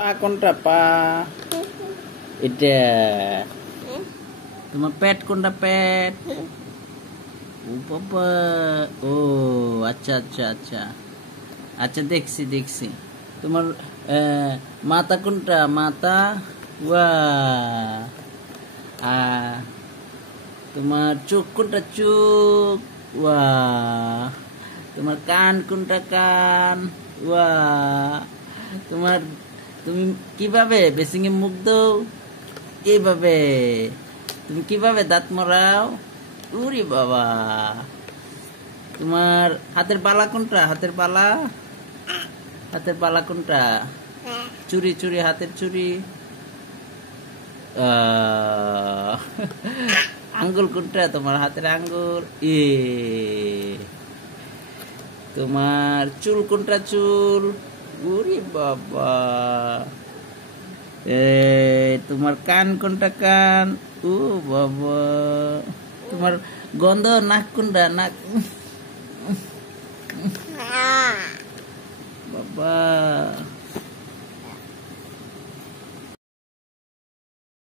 পা কোনটা? পা এটা। তোমার পেট কোনটা? পেট। ও বাবা, ও আচ্ছা আচ্ছা আচ্ছা আচ্ছা, দেখছি দেখছি। তোমার মাথা কোনটা? মাথা। ওয়া। তোমার চোখ কোনটা? চোখ। ওয়া। তোমার কান কোনটা? কান। ওয়া। তোমার তুমি কিভাবে বেসিং এ মুখ দাও? এইভাবে। তুমি কিভাবে দাঁত মরাও? উরি বাবা। তোমার হাতের পালা কোনটা? হাতের পালা। হাতের পালা কোনটা? চুরি চুরি, হাতের চুরি। আঙ্গুল কোনটা? তোমার হাতের আঙ্গুল। তোমার চুল কোনটা? চুল। উরি বাবা। তোমার কান কোনটা? কান। ও বাবা। তোমার গন্ধ নাক কোনটা? নাক। বাবা।